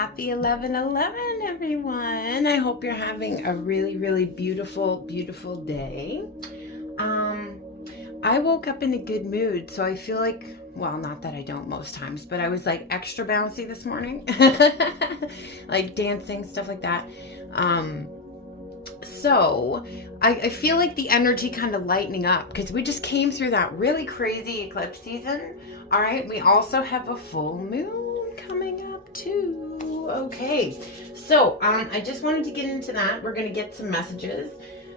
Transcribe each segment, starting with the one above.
Happy 11/11, everyone. I hope you're having a really, really beautiful, beautiful day. I woke up in a good mood, so I feel like, well, not that I don't most times, but I was like extra bouncy this morning. Like dancing, stuff like that. So I feel like the energy kind of lightening up because we just came through that really crazy eclipse season. All right, we also have a full moon coming up too. Okay, so I just wanted to get into that. We're gonna get some messages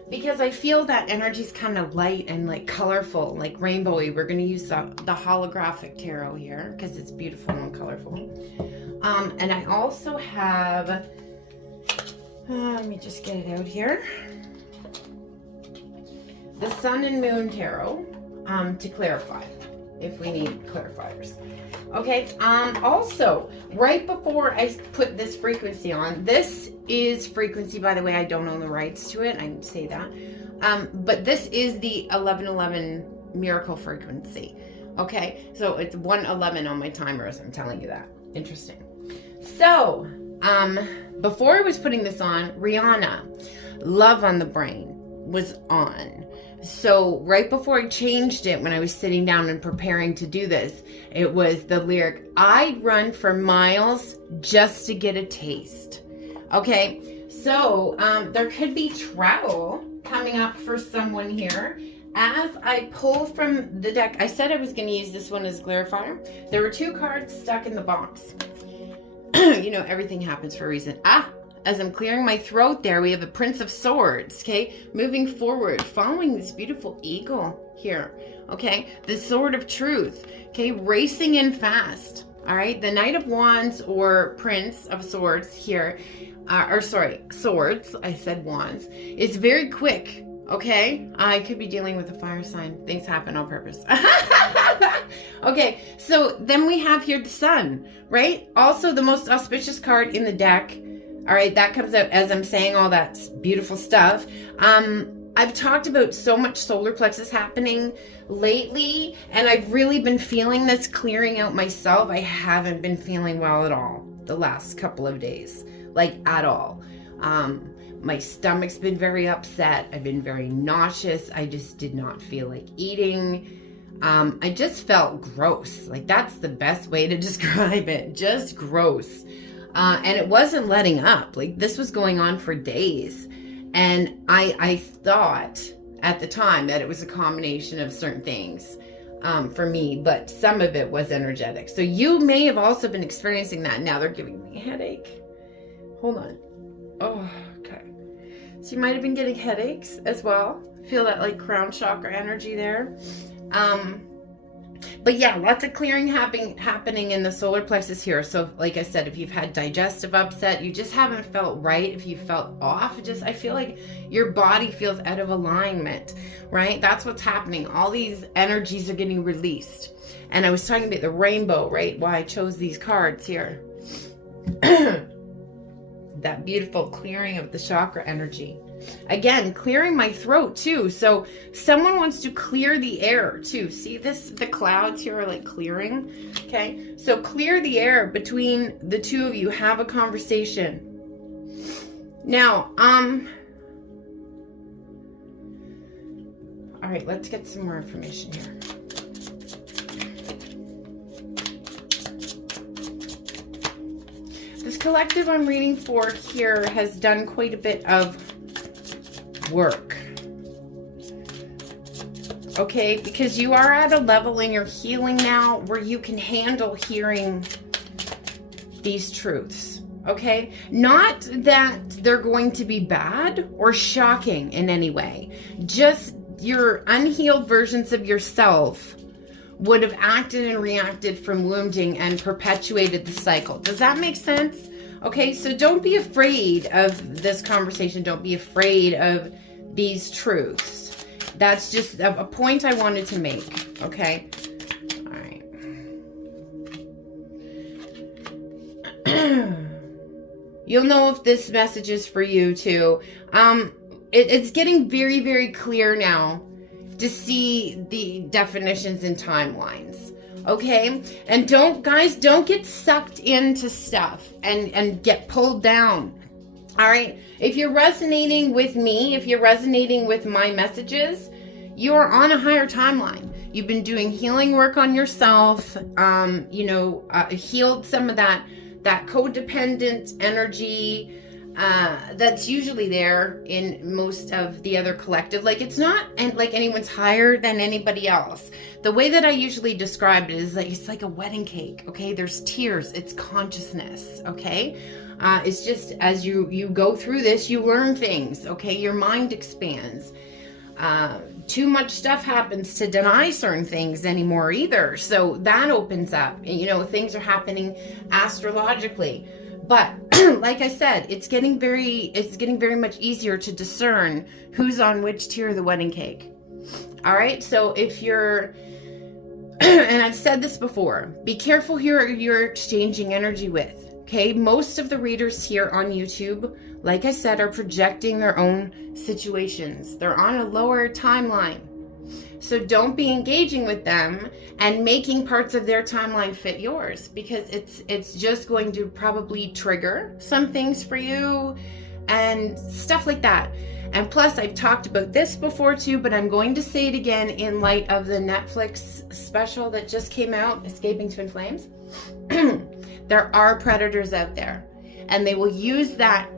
because I feel that energy's kind of light and like colorful, like rainbowy. We're gonna use the holographic tarot here because it's beautiful and colorful. And I also have, let me just get it out here, the Sun and Moon Tarot to clarify if we need clarifiers. Okay, also, right before I put this frequency on, this is frequency, by the way, I don't own the rights to it, I can say that, but this is the 1111 miracle frequency, okay? So it's 111 on my timer as I'm telling you that. Interesting. So, before I was putting this on, Rihanna, Love on the Brain was on. So right before I changed it, when I was sitting down and preparing to do this, it was the lyric, I'd run for miles just to get a taste. Okay, so there could be travel coming up for someone here. As I pull from the deck, I said I was going to use this one as clarifier. There were two cards stuck in the box. You know, everything happens for a reason. As I'm clearing my throat there, we have a Prince of Swords, okay? Moving forward, following this beautiful eagle here, okay? The Sword of Truth, okay? Racing in fast, all right? The Knight of Wands or Prince of Swords here, swords, I said wands, is very quick, okay? I could be dealing with a fire sign. Things happen on purpose. Okay, so then we have here the Sun, right? Also the most auspicious card in the deck. All right, that comes out as I'm saying all that beautiful stuff. I've talked about so much solar plexus happening lately, and I've really been feeling this clearing out myself. I haven't been feeling well at all the last couple of days, like at all. My stomach's been very upset. I've been very nauseous. I just did not feel like eating. I just felt gross. Like that's the best way to describe it. Just gross. And it wasn't letting up. Like this was going on for days. And I thought at the time that it was a combination of certain things for me, but some of it was energetic. So you may have also been experiencing that. Now they're giving me a headache. Hold on. Oh, okay. So you might have been getting headaches as well. Feel that like crown chakra energy there. But yeah, lots of clearing happening in the solar plexus here. So like I said, if you've had digestive upset, you just haven't felt right, if you felt off, I feel like your body feels out of alignment, right? That's what's happening. All these energies are getting released. And I was talking about the rainbow, right? Why I chose these cards here. That beautiful clearing of the chakra energy. Again, clearing my throat too. So someone wants to clear the air too. See this? The clouds here are like clearing. Okay. So clear the air between the two of you. Have a conversation. Now, all right, let's get some more information here. This collective I'm reading for here has done quite a bit of work, okay, because you are at a level in your healing now where you can handle hearing these truths, okay? Not that they're going to be bad or shocking in any way, just your unhealed versions of yourself would have acted and reacted from wounding and perpetuated the cycle. Does that make sense? Okay, so don't be afraid of this conversation. Don't be afraid of these truths. That's just a point I wanted to make, okay? All right. You'll know if this message is for you too. It's getting very, very clear now to see the definitions and timelines. Okay? And don't get sucked into stuff and get pulled down. All right? If you're resonating with me, if you're resonating with my messages, you're on a higher timeline. You've been doing healing work on yourself, healed some of that codependent energy that's usually there in most of the other collective. Like, it's not like anyone's higher than anybody else. The way that I usually describe it is like it's like a wedding cake. Okay, there's tears. It's consciousness. Okay, it's just as you go through this, you learn things. Okay, your mind expands. Too much stuff happens to deny certain things anymore either. So that opens up, and things are happening astrologically. But like I said, it's getting very much easier to discern who's on which tier of the wedding cake. All right. So if you're, and I've said this before, be careful who you're exchanging energy with. Okay. Most of the readers here on YouTube, like I said, are projecting their own situations. They're on a lower timeline. So don't be engaging with them and making parts of their timeline fit yours, because it's just going to probably trigger some things for you and stuff like that. And plus, I've talked about this before too, but I'm going to say it again in light of the Netflix special that just came out, Escaping Twin Flames. There are predators out there, and they will use that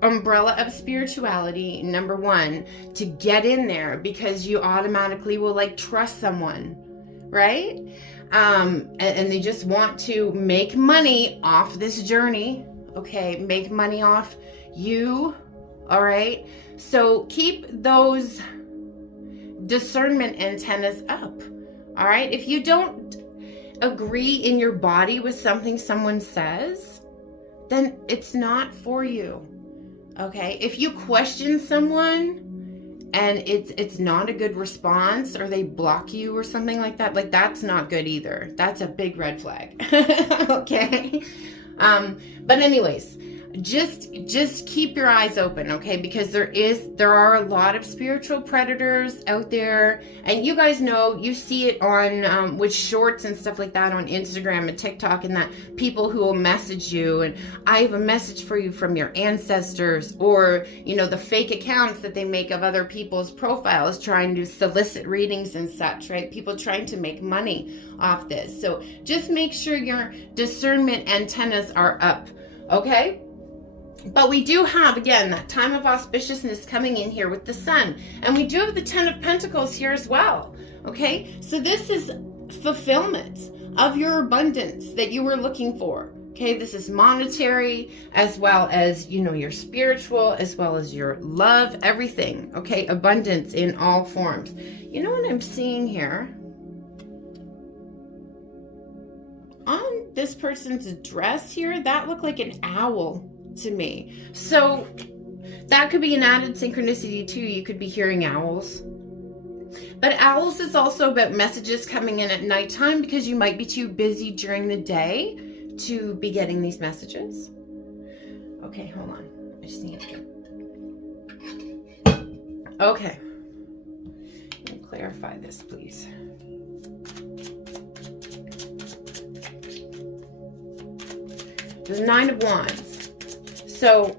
umbrella of spirituality, number one, to get in there, because you automatically will trust someone, right? And they just want to make money off this journey. Okay, make money off you. All right, so keep those discernment antennas up. All right, if you don't agree in your body with something someone says, then it's not for you. Okay, if you question someone and it's not a good response, or they block you or something like that, that's not good either. That's a big red flag. Okay, but anyways, just keep your eyes open, okay? Because there are a lot of spiritual predators out there, and you guys know, you see it on with shorts and stuff like that on Instagram and TikTok, and that people who will message you and I have a message for you from your ancestors, or the fake accounts that they make of other people's profiles trying to solicit readings and such, right? People trying to make money off this. So just make sure your discernment antennas are up, okay? But we do have, again, that time of auspiciousness coming in here with the sun. And we do have the 10 of Pentacles here as well. Okay? So this is fulfillment of your abundance that you were looking for. Okay? This is monetary, as well as, your spiritual, as well as your love, everything. Okay? Abundance in all forms. You know what I'm seeing here? On this person's dress here, that looked like an owl to me. So that could be an added synchronicity too. You could be hearing owls. But owls is also about messages coming in at nighttime, because you might be too busy during the day to be getting these messages. Okay, hold on. I just need to... Okay. Can you clarify this, please? The 9 of Wands. So,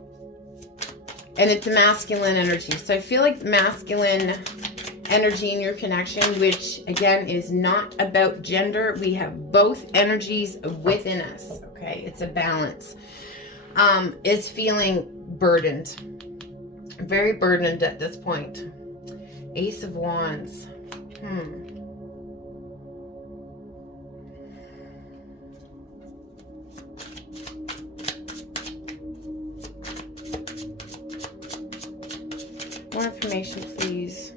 and it's a masculine energy. So I feel like masculine energy in your connection, which again is not about gender. We have both energies within us. Okay, it's a balance. Is feeling burdened. Very burdened at this point. Ace of Wands. More information, please.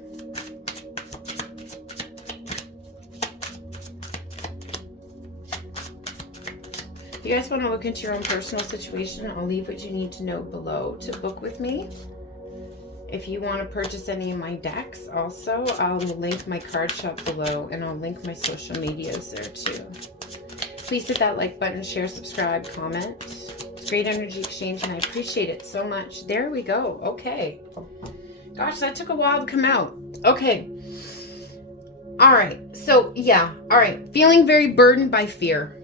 If you guys want to look into your own personal situation, I'll leave what you need to know below to book with me. If you want to purchase any of my decks, also, I'll link my card shop below, and I'll link my social medias there too. Please hit that like button, share, subscribe, comment. It's great energy exchange, and I appreciate it so much. There we go. Okay. Gosh, that took a while to come out. Okay. All right. So, yeah. All right. Feeling very burdened by fear.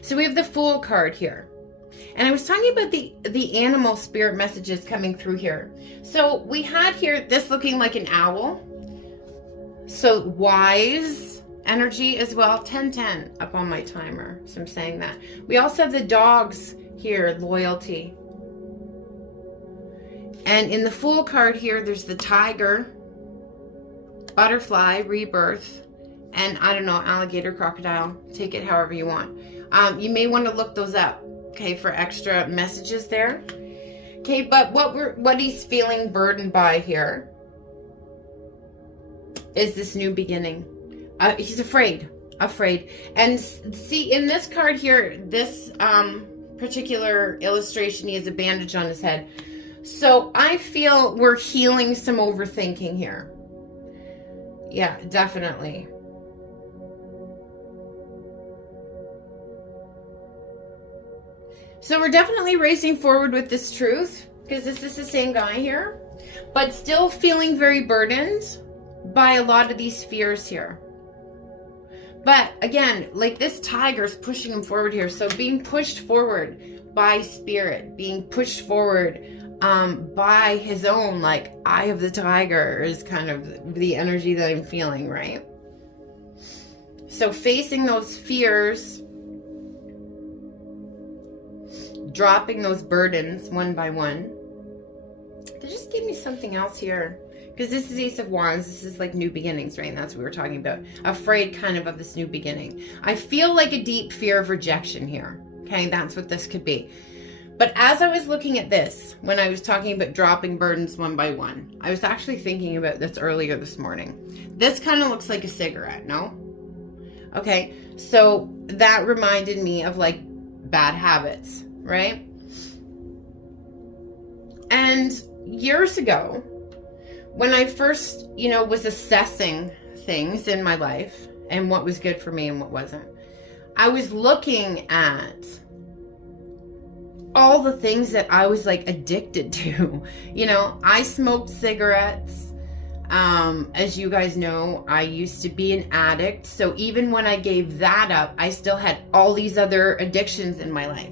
So we have the Fool card here. And I was talking about the animal spirit messages coming through here. So we had here this looking like an owl. So wise energy as well. 1010 up on my timer. So I'm saying that. We also have the dogs here, loyalty. And in the Fool card here, there's the tiger, butterfly, rebirth, and I don't know, alligator, crocodile. Take it however you want. You may want to look those up, okay, for extra messages there. Okay, but what he's feeling burdened by here is this new beginning. He's afraid. And see, in this card here, this particular illustration, he has a bandage on his head. So I feel we're healing some overthinking here. Yeah, definitely. So we're definitely racing forward with this truth, because this is the same guy here, but still feeling very burdened by a lot of these fears here. But again, like this tiger's pushing him forward here. So being pushed forward by spirit, being pushed forward by his own, like, eye of the tiger is kind of the energy that I'm feeling, right? So facing those fears, dropping those burdens one by one. They just gave me something else here. Because this is Ace of Wands. This is like new beginnings, right? And that's what we were talking about. Afraid kind of this new beginning. I feel like a deep fear of rejection here. Okay, that's what this could be. But as I was looking at this, when I was talking about dropping burdens one by one, I was actually thinking about this earlier this morning. This kind of looks like a cigarette, no? Okay, so that reminded me of like bad habits, right? And years ago, when I first, was assessing things in my life and what was good for me and what wasn't, I was looking at all the things that I was like addicted to. I smoked cigarettes. As you guys know, I used to be an addict. So even when I gave that up, I still had all these other addictions in my life.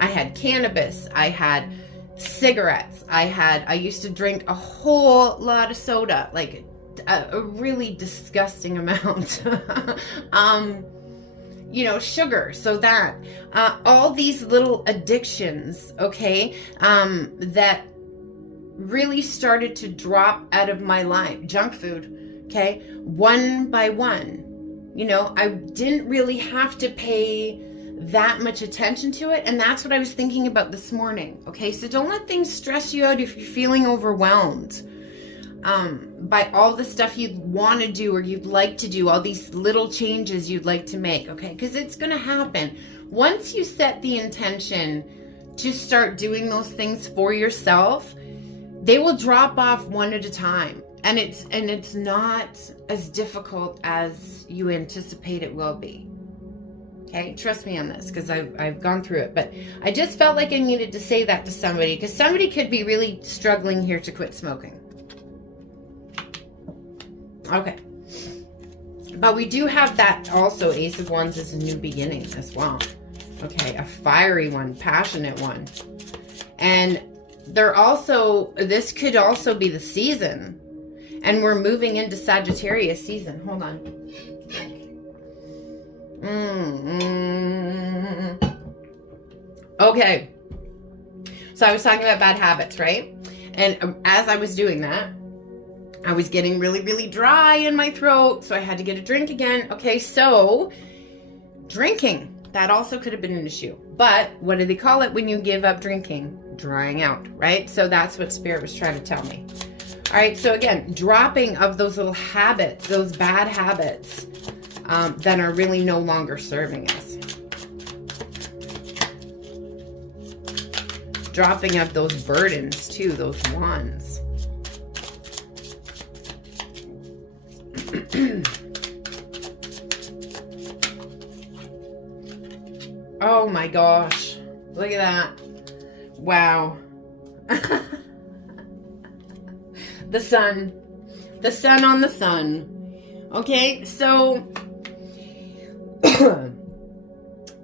I had cannabis, I had cigarettes, I used to drink a whole lot of soda, like a really disgusting amount. Sugar. So that, all these little addictions, okay, that really started to drop out of my life. Junk food, okay, one by one. I didn't really have to pay that much attention to it, and that's what I was thinking about this morning. Okay, so don't let things stress you out if you're feeling overwhelmed by all the stuff you'd want to do or you'd like to do, all these little changes you'd like to make. Okay, because it's going to happen once you set the intention to start doing those things for yourself. They will drop off one at a time, and it's not as difficult as you anticipate it will be. Okay, trust me on this, because I've gone through it. But I just felt like I needed to say that to somebody, because somebody could be really struggling here to quit smoking. Okay. But we do have that also. Ace of Wands is a new beginning as well. Okay, a fiery one, passionate one. And this could also be the season. And we're moving into Sagittarius season. Hold on. Okay. So I was talking about bad habits, right? And as I was doing that, I was getting really, really dry in my throat. So I had to get a drink again. Okay, so drinking, that also could have been an issue. But what do they call it when you give up drinking? Drying out, right? So that's what Spirit was trying to tell me. All right, so again, dropping of those little habits, those bad habits that are really no longer serving us. Dropping of those burdens too, those wands. Oh my gosh. Look at that. Wow. The sun. The sun on the sun. Okay, so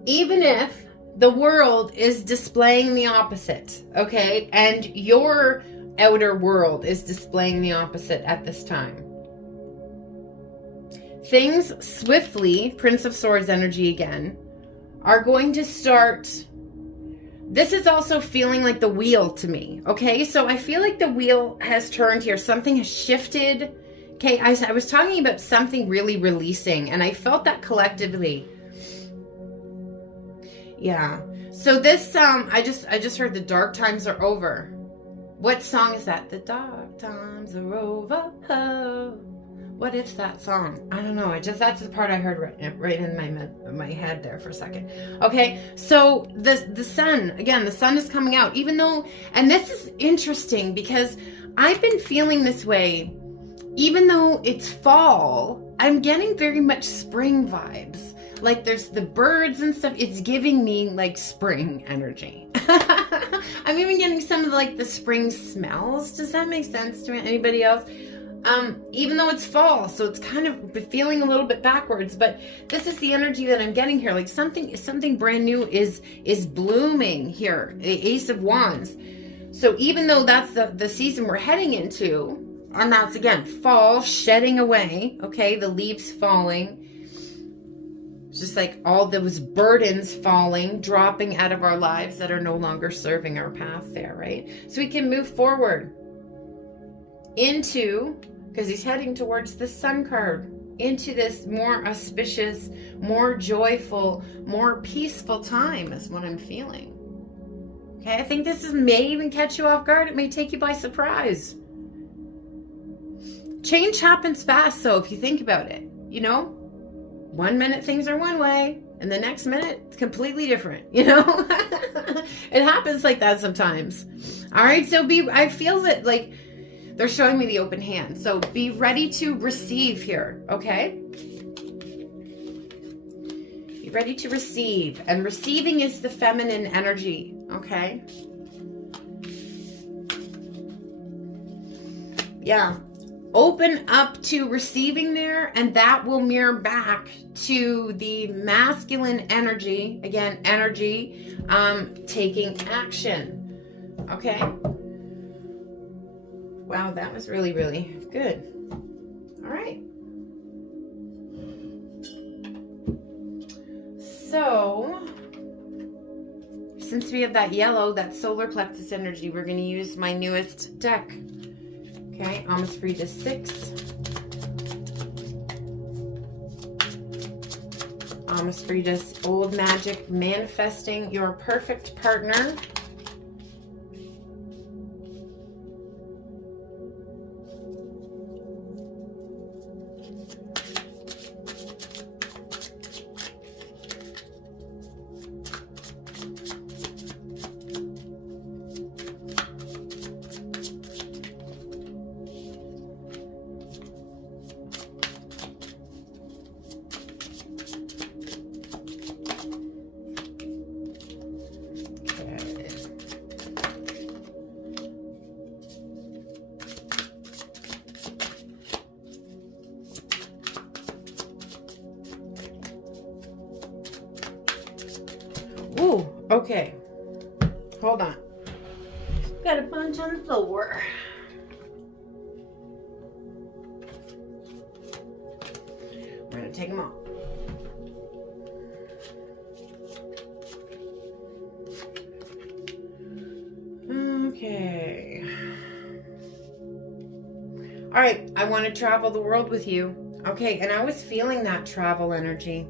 even if the world is displaying the opposite, okay, and your outer world is displaying the opposite at this time, things swiftly, Prince of Swords energy again, are going to start. This is also feeling like the wheel to me, okay? So I feel like the wheel has turned here. Something has shifted. Okay, I was talking about something really releasing, and I felt that collectively. Yeah. So this, I just heard the dark times are over. What song is that? The dark times are over. Oh. What is that song? I don't know. That's the part I heard right in my head there for a second. Okay, so the sun, again, the sun is coming out, even though, and this is interesting because I've been feeling this way, even though it's fall, I'm getting very much spring vibes. Like there's the birds and stuff. It's giving me like spring energy. I'm even getting some of like the spring smells. Does that make sense to anybody else? Even though it's fall, so it's kind of feeling a little bit backwards, but this is the energy that I'm getting here. Like something brand new is blooming here. The Ace of Wands. So even though that's the season we're heading into, and that's again fall shedding away, okay, the leaves falling, just like all those burdens falling, dropping out of our lives that are no longer serving our path there, right? So we can move forward into, because he's heading towards the sun card, into this more auspicious, more joyful, more peaceful time is what I'm feeling. Okay, I think this may even catch you off guard. It may take you by surprise. Change happens fast, so if you think about it, you know, 1 minute things are one way, and the next minute it's completely different, you know? It happens like that sometimes. All right, so I feel that like, they're showing me the open hand. So be ready to receive here, okay? Be ready to receive. And receiving is the feminine energy, okay? Yeah. Open up to receiving there, and that will mirror back to the masculine energy. Again, energy, taking action, okay? Wow, that was really, really good. All right. So, since we have that yellow, that solar plexus energy, we're going to use my newest deck. Okay, Amesfrida 6. Amesfrida's Old Magic, Manifesting Your Perfect Partner. Ooh, okay. Hold on. Got a bunch on the floor. We're going to take them off. Okay. All right, I want to travel the world with you. Okay, and I was feeling that travel energy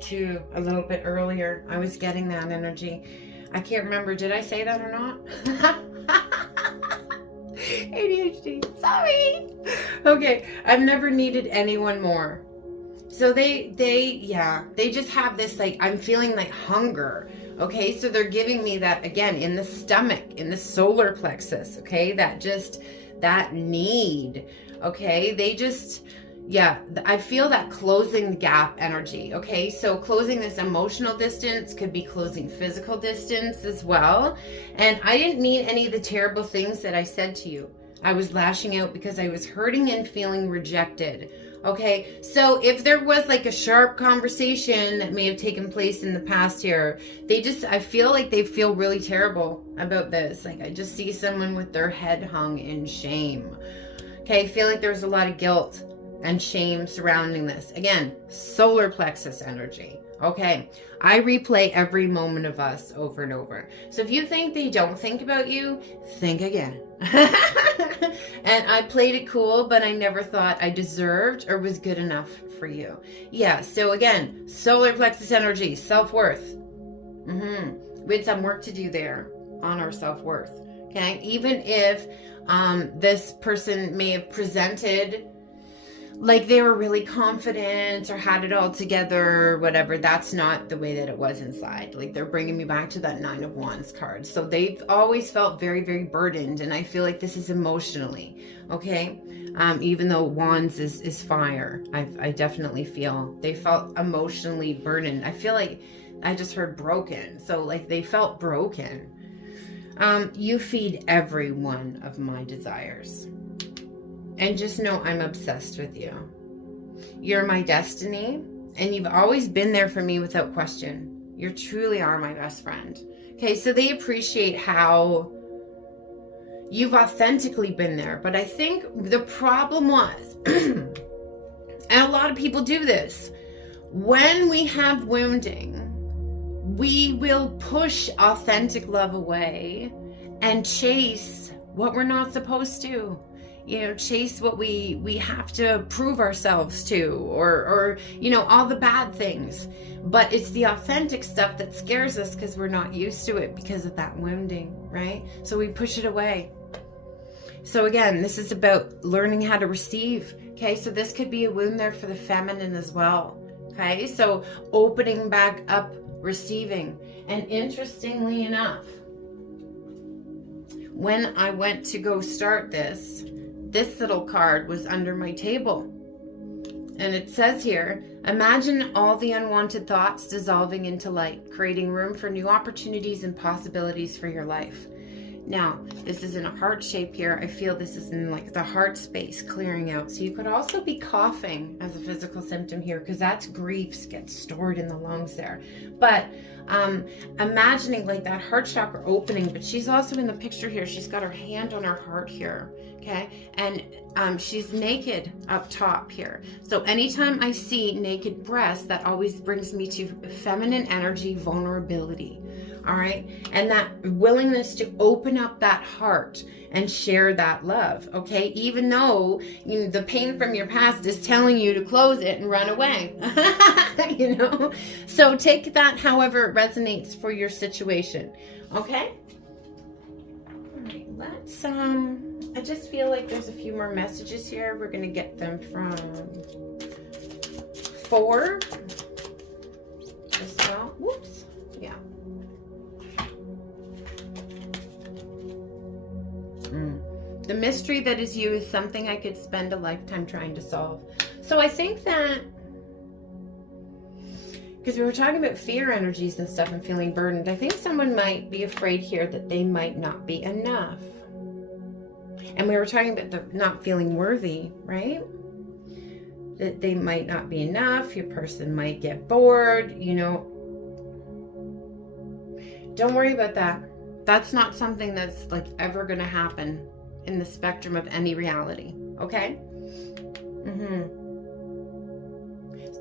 too a little bit earlier. I was getting that energy. I can't remember, did I say that or not? ADHD, sorry. Okay, I've never needed anyone more. So they just have this, like, I'm feeling like hunger. Okay, so they're giving me that again in the stomach, in the solar plexus. Okay, that need. Okay, they just, yeah, I feel that closing the gap energy. Okay, so closing this emotional distance could be closing physical distance as well. And I didn't mean any of the terrible things that I said to you. I was lashing out because I was hurting and feeling rejected. Okay, so if there was like a sharp conversation that may have taken place in the past here, I feel like they feel really terrible about this. Like I just see someone with their head hung in shame. Okay, I feel like there's a lot of guilt and shame surrounding this. Again, solar plexus energy. Okay, I replay every moment of us over and over. So if you think they don't think about you, think again. And I played it cool, but I never thought I deserved or was good enough for you. Yeah, so again, solar plexus energy, self-worth. We had some work to do there on our self-worth. Okay, even if this person may have presented like they were really confident or had it all together or whatever, that's not the way that it was inside. Like they're bringing me back to that 9 of Wands card. So they've always felt very, very burdened. And I feel like this is emotionally, okay? Even though Wands is fire, I definitely feel they felt emotionally burdened. I feel like I just heard broken. So like they felt broken. You feed every one of my desires. And just know I'm obsessed with you. You're my destiny, and you've always been there for me without question. You truly are my best friend. Okay, so they appreciate how you've authentically been there. But I think the problem was, and a lot of people do this, when we have wounding, we will push authentic love away and chase what we're not supposed to. You know, chase what we have to prove ourselves to, or you know, all the bad things. But it's the authentic stuff that scares us because we're not used to it because of that wounding, right? So we push it away. So again, this is about learning how to receive. Okay, so this could be a wound there for the feminine as well. Okay, so opening back up, receiving. And interestingly enough, when I went to go start this little card was under my table. And it says here, imagine all the unwanted thoughts dissolving into light, creating room for new opportunities and possibilities for your life. Now, this is in a heart shape here. I feel this is in like the heart space clearing out. So you could also be coughing as a physical symptom here because that's griefs get stored in the lungs there. But imagining like that heart chakra opening, but she's also in the picture here. She's got her hand on her heart here, okay? And she's naked up top here. So anytime I see naked breasts, that always brings me to feminine energy, vulnerability. All right. And that willingness to open up that heart and share that love. Okay. Even though the pain from your past is telling you to close it and run away, you know, so take that however it resonates for your situation. Okay. All right. Let's, I just feel like there's a few more messages here. We're going to get them from 4 as well. Whoops. Yeah. The mystery that is you is something I could spend a lifetime trying to solve. So I think that, because we were talking about fear energies and stuff and feeling burdened, I think someone might be afraid here that they might not be enough. And we were talking about the not feeling worthy, right? That they might not be enough. Your person might get bored, you know. Don't worry about that. That's not something that's like ever going to happen in the spectrum of any reality. Okay?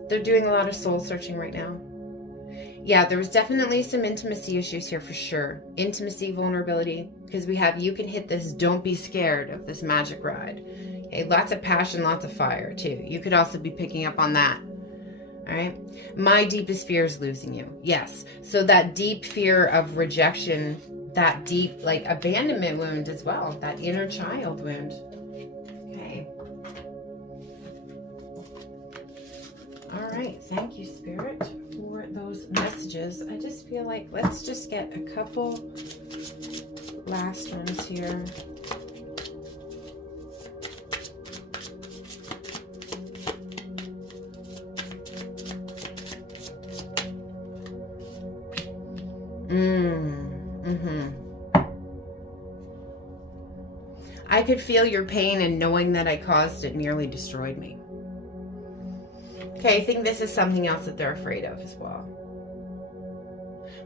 They're doing a lot of soul searching right now. Yeah, there was definitely some intimacy issues here for sure. Intimacy, vulnerability, because we have, you can hit this, don't be scared of this magic ride. Okay, lots of passion, lots of fire too. You could also be picking up on that. All right. My deepest fear is losing you. Yes. So that deep fear of rejection, that deep like abandonment wound as well, that inner child wound. Okay. All right. Thank you, Spirit, for those messages. I just feel like let's just get a couple last ones here. I could feel your pain, and knowing that I caused it nearly destroyed me. Okay, I think this is something else that they're afraid of as well.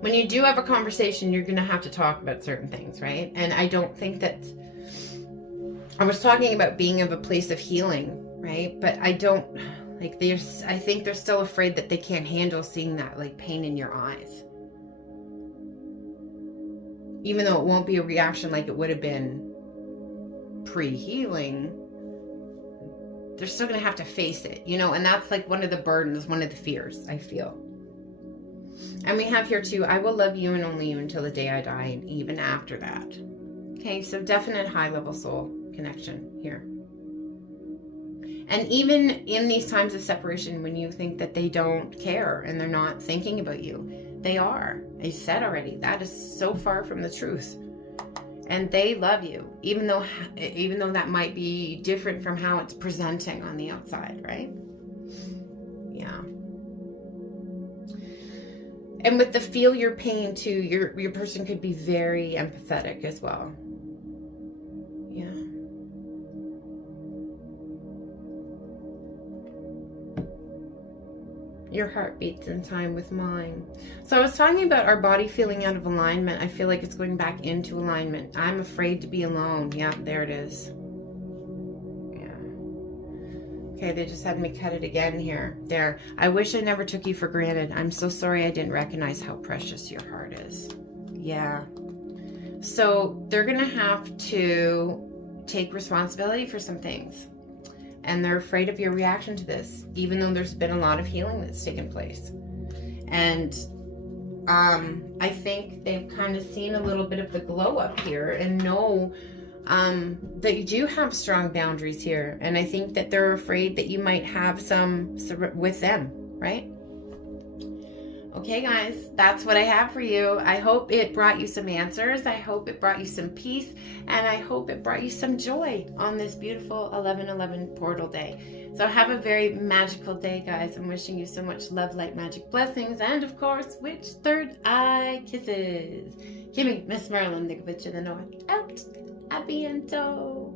When you do have a conversation, you're going to have to talk about certain things, right? And I don't think that... I was talking about being of a place of healing, right? But I don't... Like, I think they're still afraid that they can't handle seeing that, like, pain in your eyes. Even though it won't be a reaction like it would have been pre-healing, they're still going to have to face it, you know? And that's, like, one of the burdens, one of the fears, I feel. And we have here, too, I will love you and only you until the day I die, and even after that. Okay, so definite high-level soul connection here. And even in these times of separation, when you think that they don't care and they're not thinking about you, they are. I said already, that is so far from the truth. And they love you, even though that might be different from how it's presenting on the outside, right? Yeah. And with the feel your pain too, your person could be very empathetic as well. Yeah. Your heart beats in time with mine. So I was talking about our body feeling out of alignment. I feel like it's going back into alignment. I'm afraid to be alone. Yeah, there it is. Yeah. Okay, they just had me cut it again here. There. I wish I never took you for granted. I'm so sorry I didn't recognize how precious your heart is. Yeah. So they're going to have to take responsibility for some things. And they're afraid of your reaction to this, even though there's been a lot of healing that's taken place. And I think they've kind of seen a little bit of the glow up here and know that you do have strong boundaries here. And I think that they're afraid that you might have some with them, right? Okay, guys, that's what I have for you. I hope it brought you some answers. I hope it brought you some peace. And I hope it brought you some joy on this beautiful 11/11 portal day. So have a very magical day, guys. I'm wishing you so much love, light, magic, blessings. And, of course, witch third eye kisses. Kimmy, Miss Marilyn, the witch of the north, out. A bientôt.